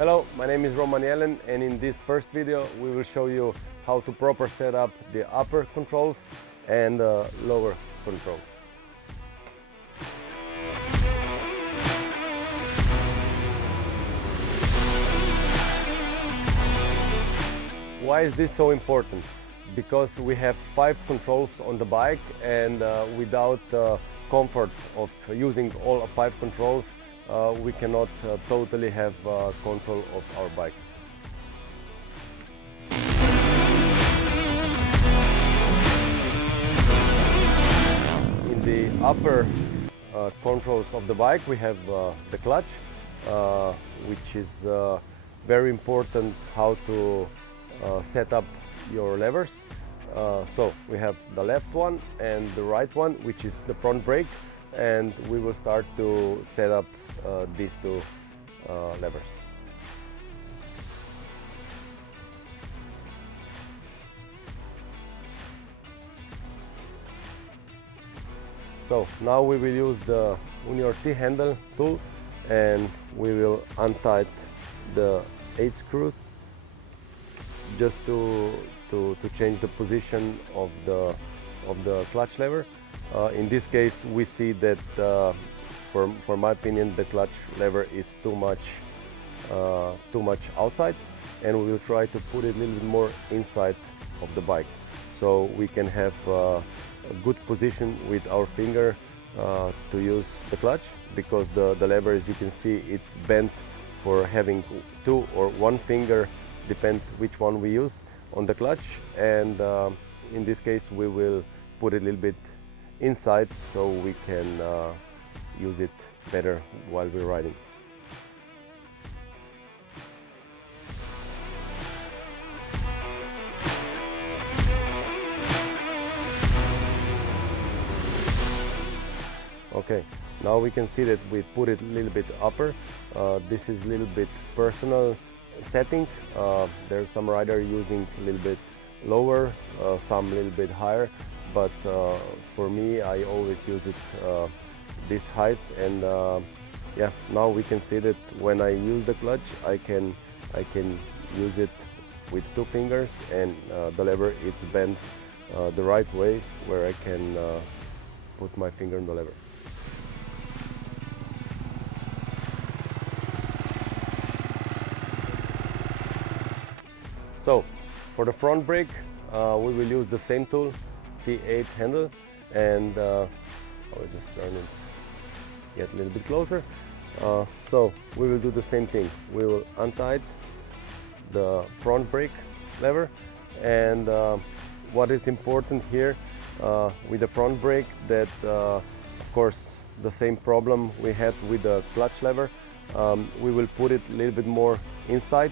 Hello, my name is Roman Jelen, and in this first video we will show you how to proper set up the upper controls and lower controls. Why is this so important? Because we have 5 controls on the bike, and without comfort of using all 5 controls, we cannot totally have control of our bike. In the upper controls of the bike we have the clutch, which is very important how to set up your levers. So we have the left one and the right one, which is the front brake, and we will start to set up these two levers. So now we will use the Unior T-handle tool, and we will untighten the 8 screws just to change the position of the clutch lever. In this case, we see that, for my opinion, the clutch lever is too much outside, and we will try to put it a little bit more inside of the bike, so we can have a good position with our finger to use the clutch, because the lever, as you can see, it's bent for having 2 or 1 finger, depend which one we use on the clutch. And in this case we will put it a little bit inside so we can use it better while we're riding. Okay, now we can see that we put it a little bit upper. This is a little bit personal setting. There's some rider using a little bit lower, some a little bit higher, but for me I always use it this height. And yeah, now we can see that when I use the clutch, I can use it with 2 fingers, and the lever it's bent the right way, where I can put my finger on the lever. So for the front brake, we will use the same tool, T8 handle, and I will just turn it, get a little bit closer. So we will do the same thing. We will untighten the front brake lever, and what is important here with the front brake, that of course the same problem we had with the clutch lever, we will put it a little bit more inside.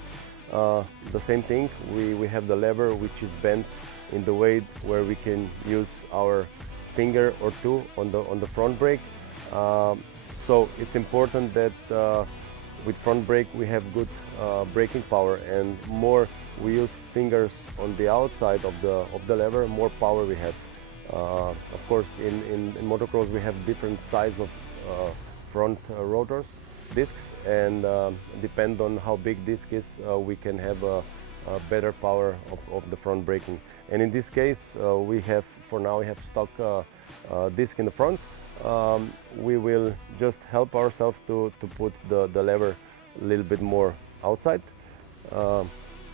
The same thing, we have the lever which is bent in the way where we can use our finger or 2 on the front brake. So it's important that with front brake we have good braking power, and more we use fingers on the outside of the lever, more power we have. Of course, in motocross we have different size of front rotors, discs, and depend on how big disc is, we can have a better power of the front braking. And in this case, for now we have stock disc in the front. We will just help ourselves to put the lever a little bit more outside,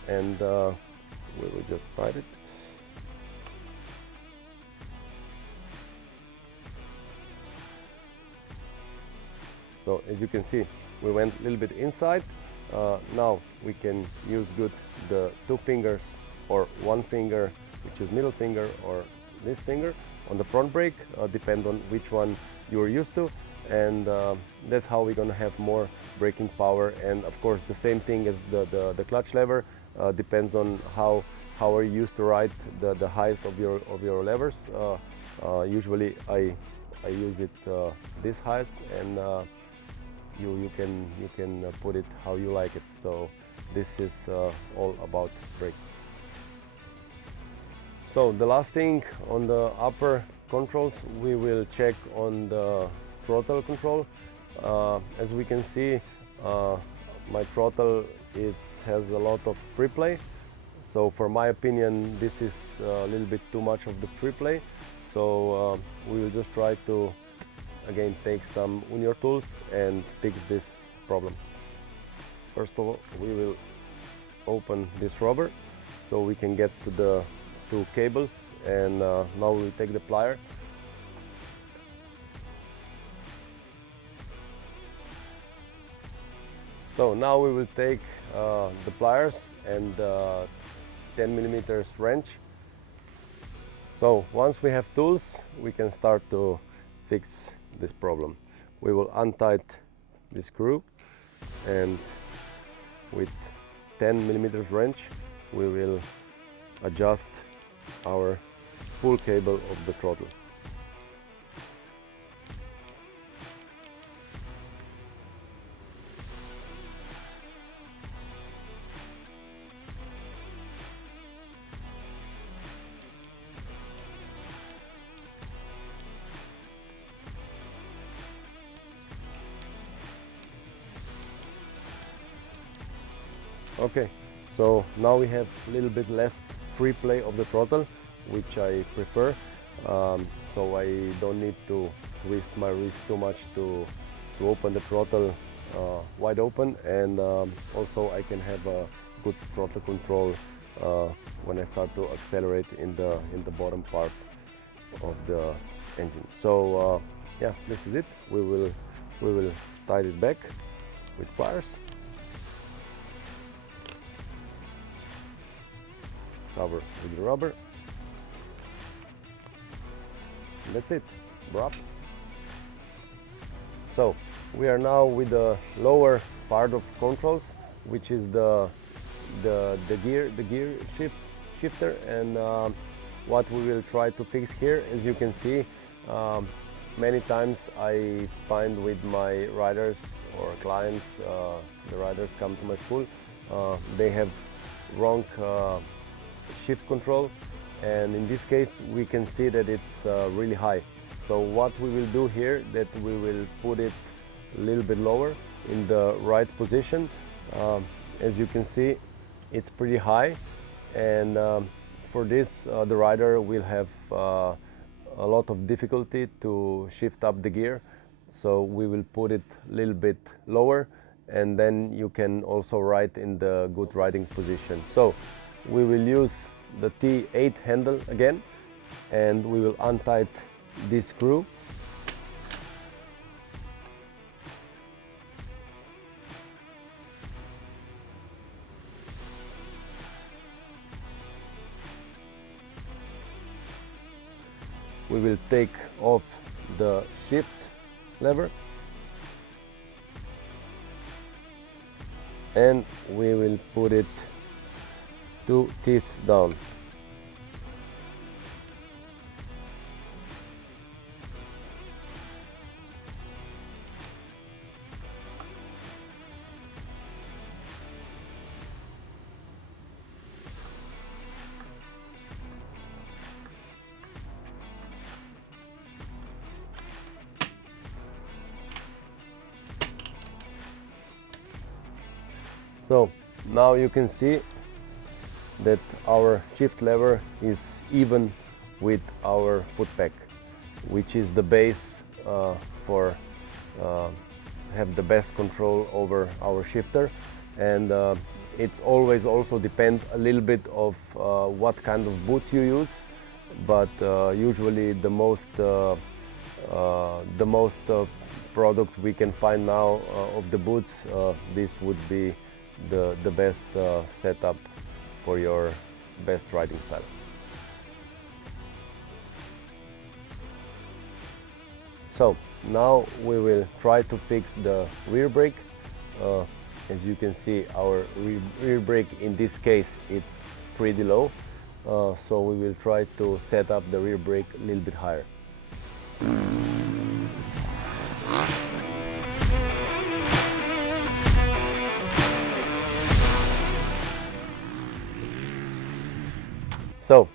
and we will just tighten it. So as you can see, we went a little bit inside. Now we can use good the 2 fingers or 1 finger, which is middle finger, or this finger on the front brake, depend on which one you're used to, and that's how we're gonna have more braking power. And of course the same thing as the clutch lever, depends on how are you used to ride the height of your levers. Usually I use it this height, and you can put it how you like it. So this is all about brake. So the last thing on the upper controls, we will check on the throttle control. As we can see, my throttle has a lot of free play. So for my opinion, this is a little bit too much of the free play. So we will just try to again take some Unior tools and fix this problem. First of all, we will open this rubber so we can get to the two cables, and now we'll take the plier. So now we will take the pliers and 10mm wrench. So once we have tools, we can start to fix this problem. We will untighten this screw, and with 10mm wrench we will adjust our pull cable of the throttle. Okay, so now we have a little bit less free play of the throttle, which I prefer. So I don't need to twist my wrist too much to open the throttle wide open, and also I can have a good throttle control when I start to accelerate in the bottom part of the engine. So yeah, this is it. We will tie it back with pliers. Cover with the rubber. That's it. Wrap. So we are now with the lower part of controls, which is the gear shifter, and what we will try to fix here. As you can see, many times I find with my riders or clients, the riders come to my school, they have wrong shift control, and in this case we can see that it's really high. So what we will do here, that we will put it a little bit lower in the right position. As you can see, it's pretty high, and for this the rider will have a lot of difficulty to shift up the gear. So we will put it a little bit lower, and then you can also ride in the good riding position. So we will use the T8 handle again, and we will untighten this screw. We will take off the shift lever, and we will put it 2 teeth down. So now you can see that our shift lever is even with our foot peg, which is the base for have the best control over our shifter. And it's always also depend a little bit of what kind of boots you use, but usually the most product we can find now of the boots, this would be the best setup for your best riding style. So now we will try to fix the rear brake. As you can see, our rear brake in this case it's pretty low, so we will try to set up the rear brake a little bit higher. So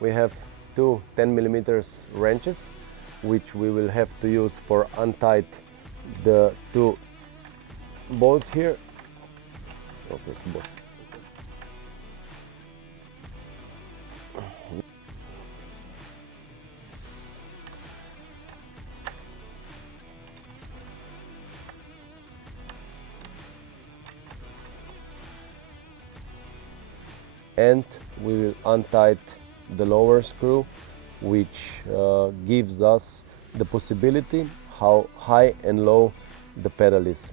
we have two 10mm wrenches, which we will have to use for untight the two bolts here. Okay, boss. And we will untight the lower screw, which gives us the possibility how high and low the pedal is.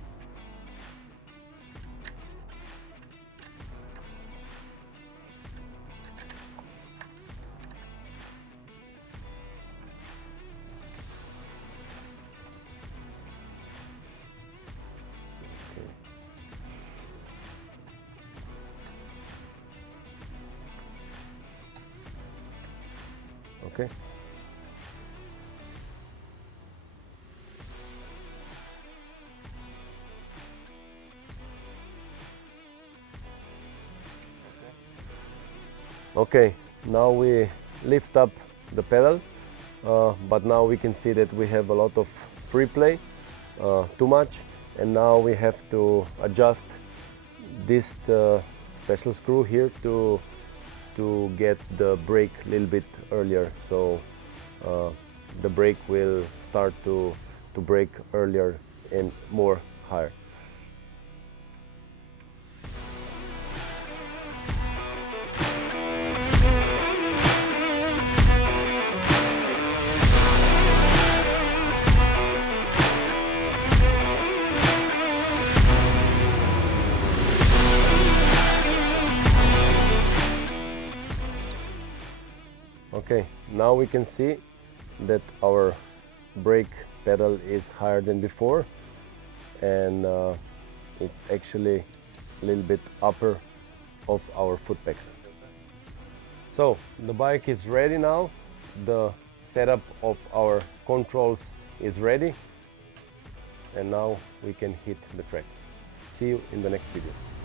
Okay. Okay, now we lift up the pedal, but now we can see that we have a lot of free play, too much, and now we have to adjust this special screw here to get the brake a little bit earlier, so the brake will start to brake earlier and more higher. Okay, now we can see that our brake pedal is higher than before, and it's actually a little bit upper of our foot pegs. So the bike is ready now, the setup of our controls is ready, and now we can hit the track. See you in the next video.